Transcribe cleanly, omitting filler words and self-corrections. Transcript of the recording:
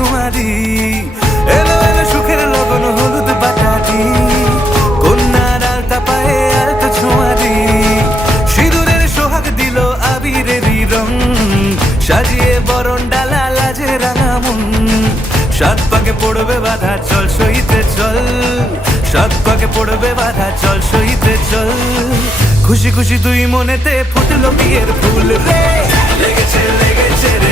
ছোঁয়ারি এলো এলো সুখের লগন হলুদ বাটাটি কন্যার আলতা পায়ে আলতা ছোঁয়ারি সিঁদুরের সোহাগ দিল আবিরেরই রং সাজিয়ে বরণ ডালা লাজে রাঙা মন সাত পাকে পড়বে বাধা চল সইতে চল সাত পাকে পড়বে বাধা চল সইতে চল খুশি খুশি দুই মনেতে ফুটলো বিয়ের ফুল রে লেগেছে লেগেছে রে